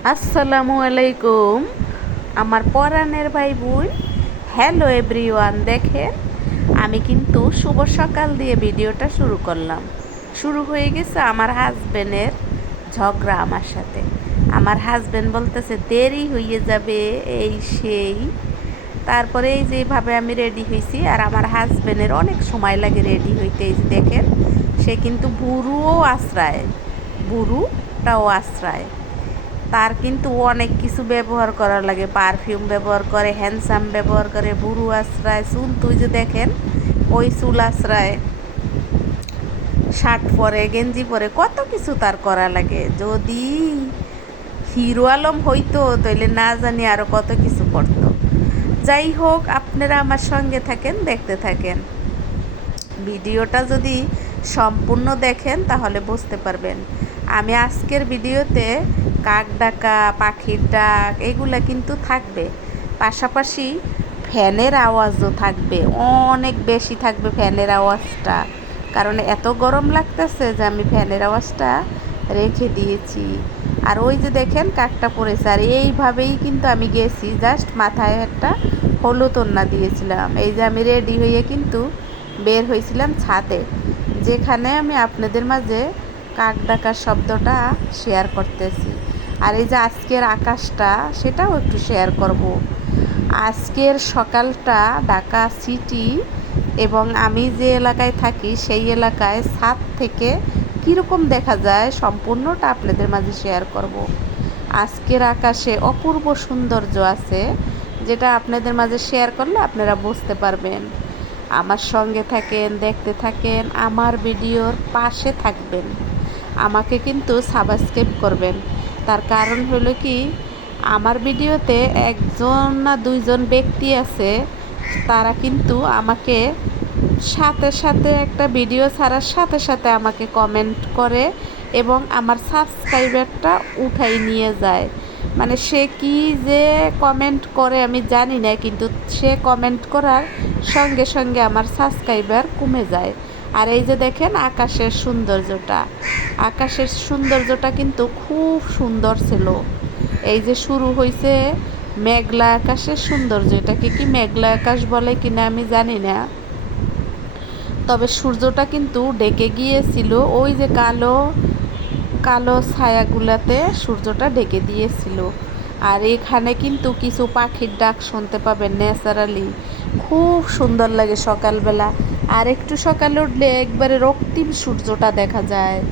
আসসালামু আলাইকুম। আমার পরাণের ভাই বোন হ্যালো এভরিওয়ান, দেখেন, আমি কিন্তু শুভ সকাল দিয়ে ভিডিওটা শুরু করলাম। শুরু হয়ে গেছে আমার হাজবেন্ডের ঝগড়া আমার সাথে। আমার হাজবেন্ড বলতেছে, দেরি হয়ে যাবে, এই সেই। তারপরে এই যেভাবে আমি রেডি হয়েছি আর আমার হাজবেন্ডের অনেক সময় লাগে রেডি হইতে। এই যে দেখেন, সে কিন্তু বুড়ুও আশ্রয়, বুড়ুটাও আশ্রয়। তার কিন্তু অনেক কিছু ব্যবহার করা লাগে। পারফিউম ব্যবহার করে হ্যান্ডসাম ব্যবহার করে, বুড়ু আশ্রয়, চুল তুই যে দেখেন, ওই চুল আশ্রয় শার্ট পরে, গেঞ্জি পরে, কত কিছু তার করা লাগে। যদি হিরো আলম হইতো, তাইলে না জানি আরও কত কিছু করতো। যাই হোক, আপনারা আমার সঙ্গে থাকেন, দেখতে থাকেন। ভিডিওটা যদি সম্পূর্ণ দেখেন, তাহলে বুঝতে পারবেন। আমি আজকের ভিডিওতে কাক ডাকা, পাখির ডাক, এগুলো কিন্তু থাকবে। পাশাপাশি ফ্যানের আওয়াজও থাকবে, অনেক বেশি থাকবে ফ্যানের আওয়াজটা। কারণ এত গরম লাগতেছে যে আমি ফ্যানের আওয়াজটা রেখে দিয়েছি। আর ওই যে দেখেন কাকটা পড়েছে, আর এইভাবেই কিন্তু আমি গেছি। জাস্ট মাথায় একটা হলুদ ওন্না দিয়েছিলাম। এই যে আমি রেডি হয়ে কিন্তু বের হয়েছিলাম ছাদে, যেখানে আমি আপনাদের মাঝে কাক ডাকার শব্দটা শেয়ার করতেছি। আর এই যে আজকের আকাশটা, সেটাও একটু শেয়ার করব। আজকের সকালটা ঢাকা সিটি এবং আমি যে এলাকায় থাকি, সেই এলাকায় ছাদ থেকে কীরকম দেখা যায় সম্পূর্ণটা আপনাদের মাঝে শেয়ার করব। আজকের আকাশে অপূর্ব সৌন্দর্য আছে, যেটা আপনাদের মাঝে শেয়ার করলে আপনারা বুঝতে পারবেন। আমার সঙ্গে থাকেন, দেখতে থাকেন, আমার ভিডিওর পাশে থাকবেন। আমাকে কিন্তু সাবস্ক্রাইব করবেন। তার কারণ হলো কি, আমার ভিডিওতে একজন না দুইজন ব্যক্তি আছে, তারা কিন্তু আমাকে সাথে সাথে একটা ভিডিও ছাড়ার সাথে সাথে আমাকে কমেন্ট করে এবং আমার সাবস্ক্রাইবারটা উঠাই নিয়ে যায়। মানে সে কি যে কমেন্ট করে আমি জানি না, কিন্তু সে কমেন্ট করার সঙ্গে সঙ্গে আমার সাবস্ক্রাইবার কমে যায়। আর এই যে দেখেন আকাশের সৌন্দর্যটা। আকাশের সৌন্দর্যটা কিন্তু খুব সুন্দর ছিল। এই যে শুরু হয়েছে মেঘলা আকাশের সৌন্দর্য। এটাকে কি মেঘলা আকাশ বলে কিনা আমি জানি না। তবে সূর্যটা কিন্তু ডেকে গিয়েছিল। ওই যে কালো কালো ছায়াগুলাতে সূর্যটা ডেকে দিয়েছিল। আর এখানে কিন্তু কিছু পাখির ডাক শুনতে পাবেন ন্যাচারালি। খুব সুন্দর লাগে সকালবেলা। আর একটু সকালে উঠলে একবারে রক্তিম সূর্যটা দেখা যায়।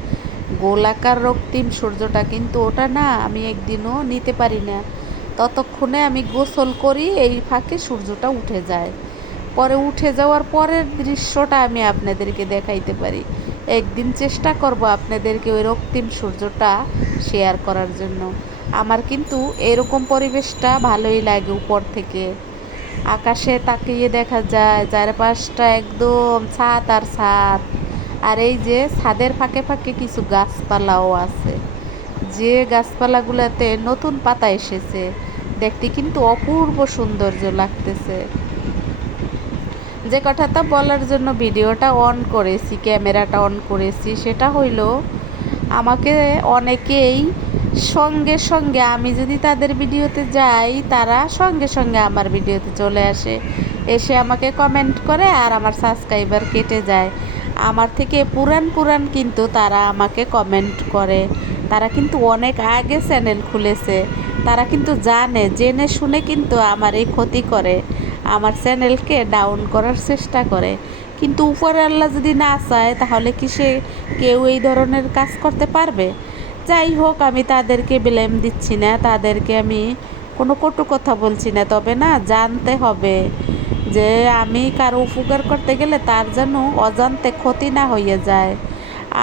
গোলাকার রক্তিম সূর্যটা কিন্তু ওটা না আমি একদিনও নিতে পারি না। ততক্ষণে আমি গোসল করি, এই ফাঁকে সূর্যটা উঠে যায়। পরে উঠে যাওয়ার পরের দৃশ্যটা আমি আপনাদেরকে দেখাইতে পারি। একদিন চেষ্টা করব আপনাদেরকে ওই রক্তিম সূর্যটা শেয়ার করার জন্য। আমার কিন্তু এরকম পরিবেশটা ভালোই লাগে উপর থেকে। আকাশে তাকিয়ে দেখা যায়, চারপাশটা একদম ছাদ আর ছাদ। আর এই যে ছাদের ফাঁকে ফাঁকে কিছু গাছপালাও আছে। যে গাছপালাগুলোতে নতুন পাতা এসেছে, দেখতে কিন্তু অপূর্ব সৌন্দর্য লাগতেছে। যে কথাটা বলার জন্য ভিডিওটা অন করেছি, ক্যামেরাটা অন করেছি, সেটা হইল, আমাকে অনেকেই সঙ্গে সঙ্গে আমি যদি তাদের ভিডিওতে যাই, তারা সঙ্গে সঙ্গে আমার ভিডিওতে চলে আসে। এসে আমাকে কমেন্ট করে আর আমার সাবস্ক্রাইবার কেটে যায়। আমার থেকে পুরান পুরান কিন্তু তারা আমাকে কমেন্ট করে। তারা কিন্তু অনেক আগে চ্যানেল খুলেছে। তারা কিন্তু জানে, জেনে শুনে কিন্তু আমার এই ক্ষতি করে। আমার চ্যানেলকে ডাউন করার চেষ্টা করে। কিন্তু উপরে আল্লাহ যদি না চায়, তাহলে কি সে কেউ এই ধরনের কাজ করতে পারবে? যাই হোক আমি তাদেরকে ব্লেম দিচ্ছি না, তাদেরকে আমি কোনো কটু কথা বলছি না। তবে না, জানতে হবে যে আমি কারও উপকার করতে গেলে তার যেন অজান্তে ক্ষতি না হয়ে যায়।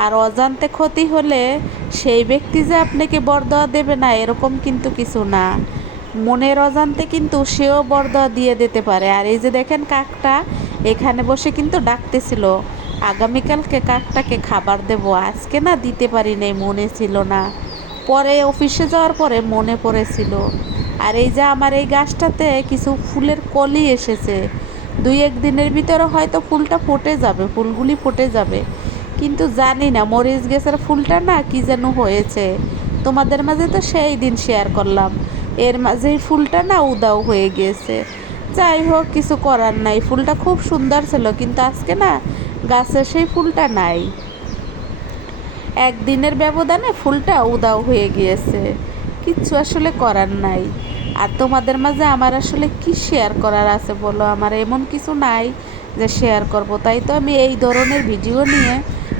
আর অজান্তে ক্ষতি হলে সেই ব্যক্তি যে আপনাকে বরদোয়া দেবে না, এরকম কিন্তু কিছু না। মনের অজান্তে কিন্তু সেও বরদোয়া দিয়ে দিতে পারে। আর এই যে দেখেন কাকটা, এখানে বসে কিন্তু ডাকতেছিল। আগামীকালকে কাকটাকে খাবার দেব। আজকে না দিতে পারি নাই, মনে ছিল না। পরে অফিসে যাওয়ার পরে মনে পড়েছিল। আর এই যে আমার এই গাছটাতে কিছু ফুলের কলি এসেছে। দুই এক দিনের ভিতরে হয়তো ফুলটা ফুটে যাবে, ফুলগুলি ফুটে যাবে। কিন্তু জানি না, মরিচ গাছের ফুলটা না কি যেন হয়েছে। তোমাদের মাঝে তো সেই দিন শেয়ার করলাম। এর মাঝে এই ফুলটা না উদাও হয়ে গিয়েছে যাই হোক, কিছু করার নাই। ফুলটা খুব সুন্দর ছিল, কিন্তু আজকে না গাছে সেই ফুলটা নাই। একদিনের ব্যবধানে ফুলটা উদাও হয়ে গিয়েছে। কিচ্ছু আসলে করার নাই। আর তোমাদের মাঝে আমার আসলে কি শেয়ার করার আছে বলো? আমার এমন কিছু নাই যে শেয়ার করব। তাই তো আমি এই ধরনের ভিডিও নিয়ে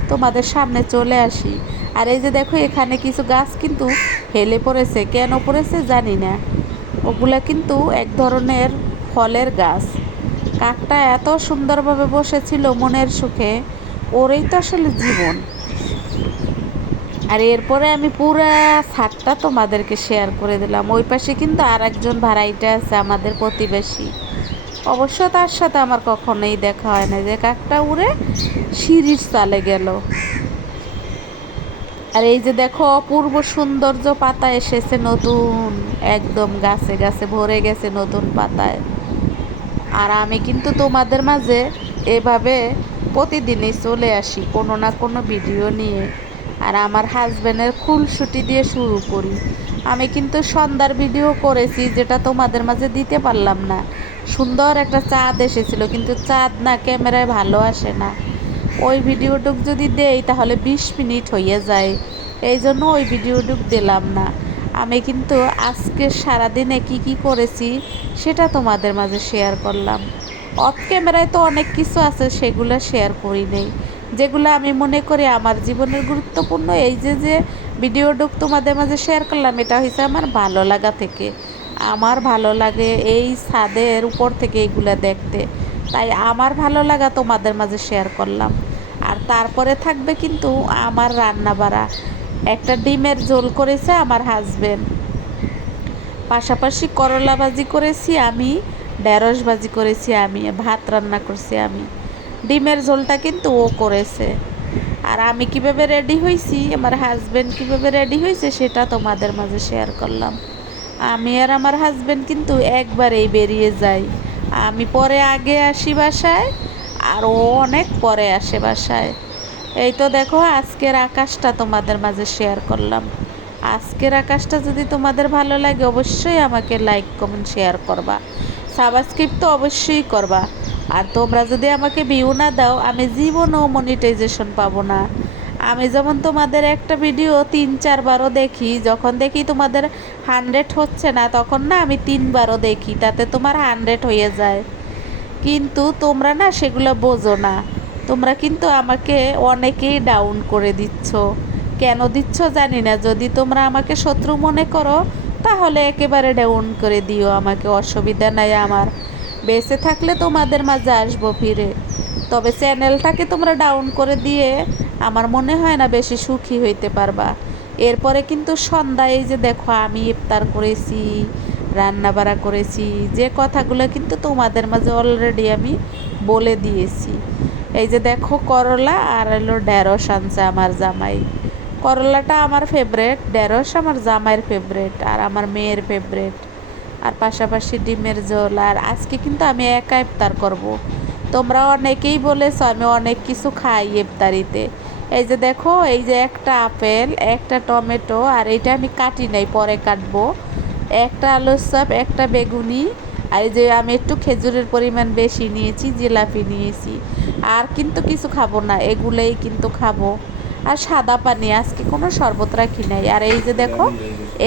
তোমাদের সামনে চলে আসি। আর এই যে দেখো, এখানে কিছু গাছ কিন্তু হেলে পড়েছে। কেন পড়েছে জানি না। ওগুলা কিন্তু এক ধরনের ফলের গাছ। কাকটা এত সুন্দরভাবে বসেছিল মনের সুখে, ওরই তো আসলে জীবন। আর এরপরে আমি পুরা ছাদটা তোমাদেরকে শেয়ার করে দিলাম। ওই পাশে কিন্তু আর একজন ভাড়াইটা আছে আমাদের প্রতিবেশী। অবশ্য তার সাথে আমার কখনোই দেখা হয় না যে কাকটা উড়ে সিঁড়ির চালে গেল। আর এই যে দেখো, অপূর্ব সৌন্দর্য পাতা এসেছে নতুন, একদম গাছে গাছে ভরে গেছে নতুন পাতায়। আর আমি কিন্তু তোমাদের মাঝে এভাবে প্রতিদিনই চলে আসি কোনো না কোনো ভিডিও নিয়ে। আর আমার হাজব্যান্ডের খুলসুটি দিয়ে শুরু করি। আমি কিন্তু সন্ধ্যার ভিডিও করেছি যেটা তোমাদের মাঝে দিতে পারলাম না। সুন্দর একটা চাঁদ এসেছিল, কিন্তু চাঁদ না ক্যামেরায় ভালো আসে না। ওই ভিডিওটুক যদি দেই তাহলে বিশ মিনিট হয়ে যায়। এই জন্য ওই ভিডিওটুক দিলাম না। আমি কিন্তু আজকে সারাদিনে কি কি করেছি সেটা তোমাদের মাঝে শেয়ার করলাম। অফ ক্যামেরায় তো অনেক কিছু আছে, সেগুলো শেয়ার করি নেই। যেগুলো আমি মনে করি আমার জীবনের গুরুত্বপূর্ণ, এই যে যে ভিডিওটুক তোমাদের মাঝে শেয়ার করলাম, এটা হয়েছে আমার ভালো লাগা থেকে। আমার ভালো লাগে এই ছাদের উপর থেকে এইগুলো দেখতে। তাই আমার ভালো লাগা তোমাদের মাঝে শেয়ার করলাম। আর তারপরে থাকবে কিন্তু আমার রান্না বাড়া একটা ডিমের ঝোল করেছে আমার হাজব্যান্ড পাশাপাশি করলা ভাজি করেছি আমি, ঢেঁড়স ভাজি করেছি আমি, ভাত রান্না করছি আমি। ডিমের ঝোলটা কিন্তু ও করেছে। আর আমি কীভাবে রেডি হয়েছি আমার হাজব্যান্ড কীভাবে রেডি হয়েছে সেটা তোমাদের মাঝে শেয়ার করলাম। আমি আর আমার হাজব্যান্ড কিন্তু একবারেই বেরিয়ে যাই। আমি পরে আগে আসি বাসায়, আর ও অনেক পরে আসে বাসায়। এই তো দেখো, আজকের আকাশটা তোমাদের মাঝে শেয়ার করলাম। আজকের আকাশটা যদি তোমাদের ভালো লাগে, অবশ্যই আমাকে লাইক কমেন্ট শেয়ার করবা। সাবস্ক্রাইব তো অবশ্যই করবা। আর তোমরা যদি আমাকে ভিউ না দাও, আমি জীবনও মনিটাইজেশন পাবো না। আমি যেমন তোমাদের একটা ভিডিও তিন চারবারও দেখি, যখন দেখি তোমাদের হান্ড্রেড হচ্ছে না, তখন না আমি তিনবারও দেখি, তাতে তোমার হান্ড্রেড হয়ে যায়। কিন্তু তোমরা না সেগুলো বোঝো না। তোমরা কিন্তু আমাকে অনেকেই ডাউন করে দিচ্ছ। কেন দিচ্ছ জানি না। যদি তোমরা আমাকে শত্রু মনে করো, তাহলে একেবারে ডাউন করে দিও। আমাকে অসুবিধা নাই আমার। বেঁচে থাকলে তোমাদের মাঝে আসব ফিরে। তবে চ্যানেলটাকে তোমরা ডাউন করে দিয়ে আমার মনে হয় না বেশি সুখী হইতে পারবা। এরপরে কিন্তু সন্ধ্যায় এই যে দেখো, আমি ইফতার করেছি রান্না বাড়া করেছি, যে কথাগুলো কিন্তু তোমাদের মাঝে অলরেডি আমি বলে দিয়েছি। এই যে দেখো করলা আর এলো ঢেঁড়স আনছে আমার জামাই। করলাটা আমার ফেভারেট ঢেঁড়স আমার জামাইয়ের ফেভারেট আর আমার মেয়ের ফেভারেট আর পাশাপাশি ডিমের ঝোল আর আজকে কিন্তু আমি একা ইফতার করব। তোমরা অনেকেই বলেছ আমি অনেক কিছু খাই ইফতারিতে। এই যে দেখো, এই যে একটা আপেল, একটা টমেটো আর এইটা আমি কাটি নাই, পরে কাটবো। একটা আলুর চপ, একটা বেগুনি। আর এই যে আমি একটু খেজুরের পরিমাণ বেশি নিয়েছি, জিলাপি নিয়েছি। আর কিন্তু কিছু খাব না এগুলোই কিন্তু খাব। আর সাদা পানি আজকে কোনো শরবত রাখি নাই। আর এই যে দেখো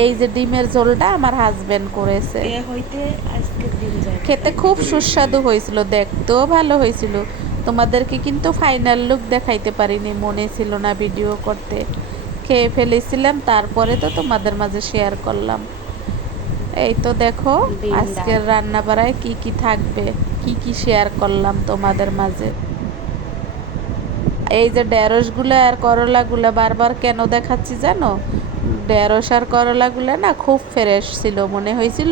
এই যে ডিমের ঝোলটা আমার হাজবেন্ড করেছে। খেতে খুব সুস্বাদু হয়েছিল দেখতেও ভালো হয়েছিল। তোমাদেরকে কিন্তু ফাইনাল লুক দেখাইতে পারিনি মনে ছিল না ভিডিও করতে। খেয়ে ফেলেছিলাম তারপরে তো তোমাদের মাঝে শেয়ার করলাম। এই তো দেখো আজকের রান্না বাড়ায় কি কি থাকবে কি কি শেয়ার করলাম তোমাদের মাঝে। এই যে ঢেঁড়সগুলো আর করলাগুলো বারবার কেন দেখাচ্ছি জানো? ঢেঁড়স আর করলাগুলো না খুব ফ্রেশ ছিল, মনে হয়েছিল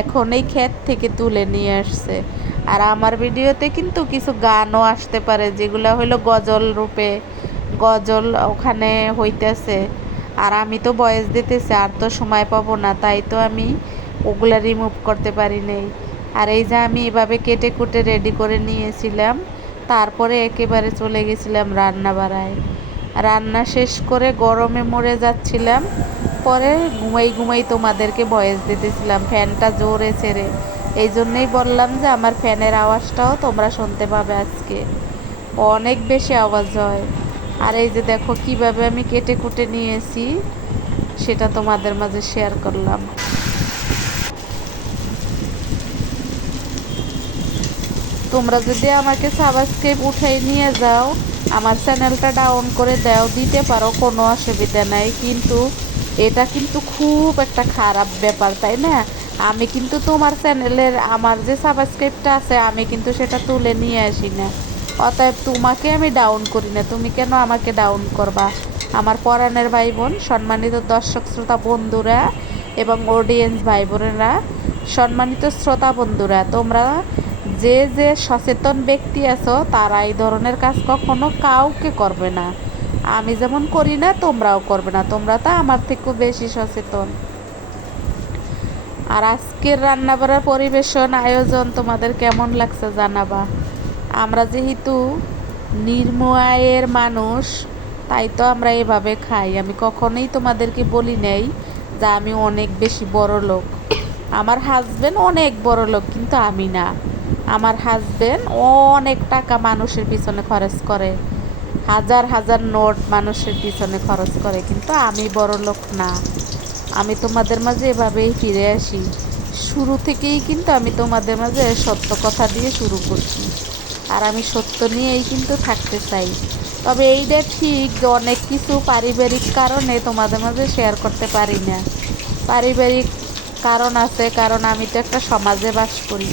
এখন এই ক্ষেত থেকে তুলে নিয়ে আসছে। আর আমার ভিডিওতে কিন্তু কিছু গানও আসতে পারে, যেগুলো হলো গজল রূপে, গজল ওখানে হইতেছে। আর আমি তো বয়স দিতেছি, আর তো সময় পাবো না, তাই তো আমি ওগুলা রিমুভ করতে পারি নাই। আর এই যে আমি এভাবে কেটে কুটে রেডি করে নিয়েছিলাম তারপরে একেবারে চলে গেছিলাম রান্না বাড়ায় রান্না শেষ করে গরমে মরে যাচ্ছিলাম। পরে ঘুমাই ঘুমাই তোমাদেরকে ভয়েস দিতেছিলাম, ফ্যানটা জোরে ছেড়ে। এই জন্যই বললাম যে আমার ফ্যানের আওয়াজটাও তোমরা শুনতে পাবে আজকে। অনেক বেশি আওয়াজ হয়। আর এই যে দেখো কীভাবে আমি কেটে কুটে নিয়েছি, সেটা তোমাদের মাঝে শেয়ার করলাম। তোমরা যদি আমাকে সাবস্ক্রাইব উঠাই নিয়ে যাও, আমার চ্যানেলটা ডাউন করে দাও, দিতে পারো, কোনো অসুবিধা নাই। কিন্তু এটা কিন্তু খুব একটা খারাপ ব্যাপার, তাই না? আমি কিন্তু তোমার চ্যানেলের, আমার যে সাবস্ক্রাইবটা আছে, আমি কিন্তু সেটা তুলে নিয়ে আসি না। অতএব তোমাকে আমি ডাউন করি না। তুমি কেন আমাকে ডাউন করবা? আমার পরাণের ভাই বোন সম্মানিত দর্শক, শ্রোতা বন্ধুরা এবং অডিয়েন্স ভাই বোনেরা সম্মানিত শ্রোতা বন্ধুরা, তোমরা যে যে সচেতন ব্যক্তি আছো, তারা এই ধরনের কাজ কখনো কাউকে করবে না। আমি যেমন করি না, তোমরাও করবে না। তোমরা তো আমার থেকেও বেশি সচেতন। আর আজকের রান্নাবাড়ার পরিবেশন আয়োজন তোমাদের কেমন লাগছে জানাবা। আমরা যেহেতু নির্ময়ের মানুষ, তাই তো আমরা এভাবে খাই। আমি কখনোই তোমাদেরকে বলি নাই যে আমি অনেক বেশি বড় লোক। আমার হাজবেন্ড অনেক বড় লোক, কিন্তু আমি না। আমার হাজবেন্ড অনেক টাকা মানুষের পিছনে খরচ করে। হাজার হাজার নোট মানুষের পিছনে খরচ করে, কিন্তু আমি বড় লোক না। আমি তোমাদের মাঝে এভাবেই ফিরে আসি। শুরু থেকেই কিন্তু আমি তোমাদের মাঝে সত্য কথা দিয়ে শুরু করছি। আর আমি সত্য নিয়েই কিন্তু থাকতে চাই। তবে এইটা ঠিক যে অনেক কিছু পারিবারিক কারণে তোমাদের মাঝে শেয়ার করতে পারি না। পারিবারিক কারণ আছে, কারণ আমি তো একটা সমাজে বাস করি।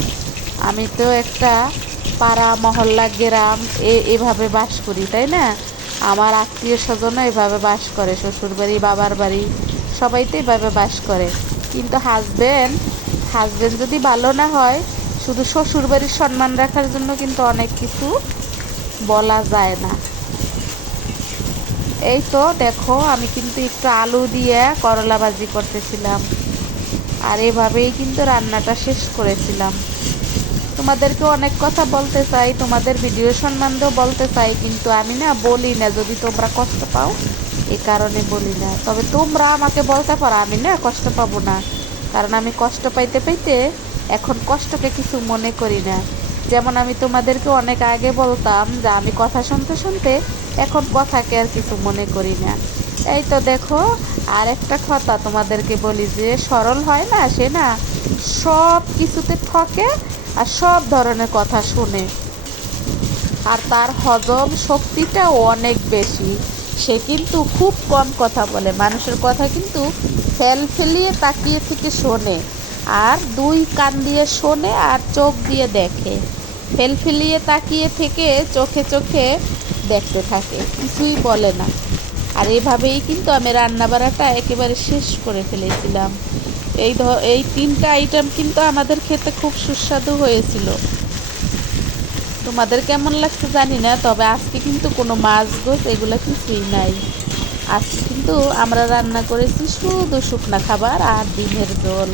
আমি তো একটা পাড়া, মহল্লা, গ্রাম, এ, এভাবে বাস করি, তাই না? আমার আত্মীয় স্বজনও এভাবে বাস করে, শ্বশুর বাড়ি, বাবার বাড়ি, সবাই তো এভাবে বাস করে। কিন্তু হাজবেন্ড হাজবেন্ড যদি ভালো না হয়, শুধু শ্বশুর বাড়ির সম্মান রাখার জন্য কিন্তু অনেক কিছু বলা যায় না। এই তো দেখো, আমি কিন্তু একটু আলু দিয়ে করলা ভাজি করতেছিলাম। আর এভাবেই কিন্তু রান্নাটা শেষ করেছিলাম। তোমাদেরকে অনেক কথা বলতে চাই, তোমাদের ভিডিও সম্বন্ধেও বলতে চাই, কিন্তু আমি না বলি না, যদি তোমরা কষ্ট পাও এই কারণে বলি না। তবে তোমরা আমাকে বলতে পারো, আমি না কষ্ট পাবো না। কারণ আমি কষ্ট পাইতে পাইতে এখন কষ্টকে কিছু মনে করি না। যেমন আমি তোমাদেরকে অনেক আগে বলতাম যে আমি কথা শুনতে শুনতে এখন কথাকে আর কিছু মনে করি না। এই তো দেখো আর একটা কথা তোমাদেরকে বলি যে সরল হয় না, সে না সব কিছুতে ঠকে আর সব ধরনের কথা শুনে। আর তার হজম শক্তিটাও অনেক বেশি। সে কিন্তু খুব কম কথা বলে। মানুষের কথা কিন্তু ফেল ফেলিয়ে তাকিয়ে থেকে শোনে। আর দুই কান দিয়ে শোনে আর চোখ দিয়ে দেখে। ফেল ফেলিয়ে তাকিয়ে থেকে চোখে চোখে দেখতে থাকে। কিছুই বলে না। আর এভাবেই কিন্তু আমি রান্নাবাড়াটা একেবারে শেষ করে ফেলেছিলাম। এই ধ, এই তিনটা আইটেম কিন্তু আমাদের খেতে খুব সুস্বাদু হয়েছিল। তোমাদের কেমন লাগছে জানি না, তবে আজকে কিন্তু কোনো মাছ গোছ এগুলো কিছুই নাই। আজকে কিন্তু আমরা রান্না করেছি শুধু শুকনা খাবার আর ডিমের ঝোল।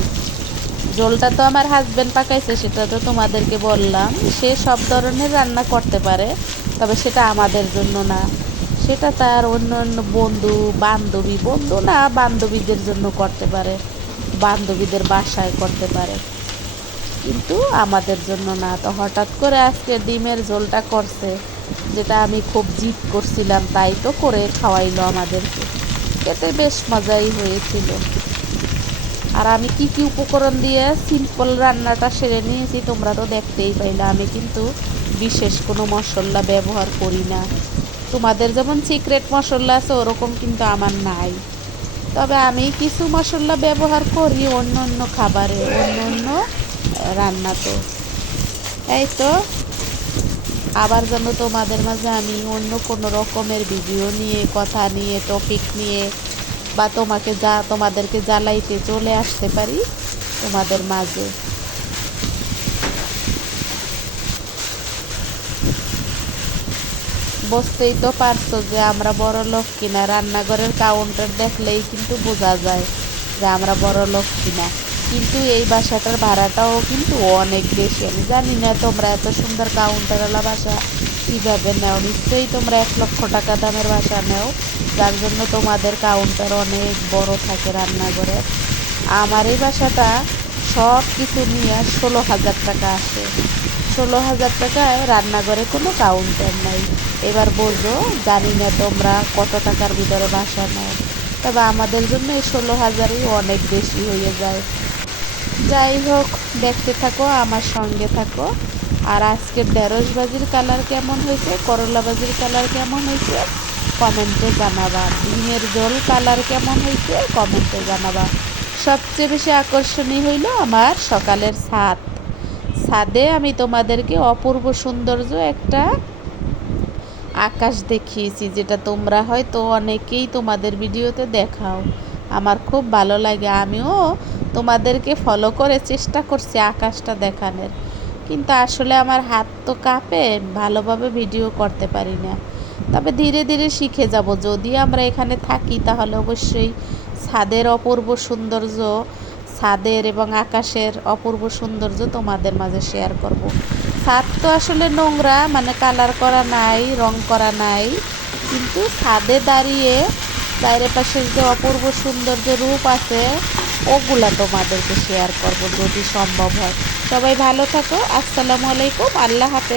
ঝোলটা তো আমার হাজব্যান্ড পাকাইছে, সেটা তো তোমাদেরকে বললাম। সে সব ধরনের রান্না করতে পারে, তবে সেটা আমাদের জন্য না। সেটা তার অন্য অন্য বন্ধু, বান্ধবী, বন্ধু না, বান্ধবীদের জন্য করতে পারে। বান্ধবীদের বাসায় করতে পারে। কিন্তু আমাদের জন্য না। তো হঠাৎ করে আজকে ডিমের ঝোলটা করছে, যেটা আমি খুব জিদ করছিলাম, তাই তো করে খাওয়াইলো আমাদেরকে। এতে বেশ মজাই হয়েছিল। আর আমি কি কি উপকরণ দিয়ে সিম্পল রান্নাটা সেরে নিয়েছি, তোমরা তো দেখতেই পাইলে। আমি কিন্তু বিশেষ কোনো মশলা ব্যবহার করি না। তোমাদের যেমন সিক্রেট মশলা আছে, ওরকম কিন্তু আমার নাই। তবে আমি কিছু মশলা ব্যবহার করি অন্য অন্য খাবারে, অন্য অন্য রান্নাতে এই তো, আবার যেন তোমাদের মাঝে আমি অন্য কোনো রকমের ভিডিও নিয়ে, কথা নিয়ে টপিক নিয়ে বা তোমাকে যা, তোমাদেরকে জ্বালাইতে চলে আসতে পারি তোমাদের মাঝে। বুঝতেই তো পারছ যে আমরা বড় লোক কিনা। রান্নাঘরের কাউন্টার দেখলেই কিন্তু বোঝা যায় যে আমরা বড় লোক কিনা। কিন্তু এই বাসাটার ভাড়াটাও কিন্তু অনেক বেশি। আমি জানি না তোমরা এত সুন্দর কাউন্টারওয়ালা বাসা কীভাবে নেও। নিশ্চয়ই তোমরা এক লক্ষ টাকা দামের বাসা নেও। যার জন্য তোমাদের কাউন্টার অনেক বড় থাকে রান্নাঘরে। আমার এই বাসাটা সব কিছু নিয়ে ষোলো হাজার টাকা আসে। ষোলো হাজার টাকায় রান্নাঘরে কোনো কাউন্টার নাই। এবার বলব, জানি না তোমরা কত টাকার ভিতরে বাসা নাও। তবে আমাদের জন্য এই ষোলো হাজারই অনেক বেশি হয়ে যায়। যাই হোক, দেখতে থাকো, আমার সঙ্গে থাকো। আর আজকের ঢেঁড়স ভাজির কালার কেমন হয়েছে, করলা ভাজির কালার কেমন হয়েছে, কমেন্টে জানাবা। ডিমের ঝোল কালার কেমন হয়েছে, কমেন্টে জানাবা। সবচেয়ে বেশি আকর্ষণীয় হইল আমার সকালের ছাদ ছাদে আমি তোমাদেরকে অপূর্ব সৌন্দর্য একটা আকাশ দেখিয়েছি, যেটা তোমরা হয়তো অনেকেই তোমাদের ভিডিওতে দেখাও। আমার খুব ভালো লাগে, আমিও তোমাদেরকে ফলো করে চেষ্টা করছি আকাশটা দেখানোর। কিন্তু আসলে আমার হাত তো কাঁপে, ভালোভাবে ভিডিও করতে পারি না। তবে ধীরে ধীরে শিখে যাব, যদি আমরা এখানে থাকি তাহলে অবশ্যই ছাদের অপূর্ব সৌন্দর্য ছাদের এবং আকাশের অপূর্ব সৌন্দর্য তোমাদের মাঝে শেয়ার করব। ছাদ তো আসলে নোংরা মানে কালার করা নাই, রং করা নাই, কিন্তু ছাদে দাঁড়িয়ে বাইরের পাশের যে অপূর্ব সৌন্দর্য রূপ আছে, ওগুলা তোমাদেরকে শেয়ার করব যদি সম্ভব হয় সবাই ভালো থাকো, আসসালামু আলাইকুম, আল্লাহ হাফেজ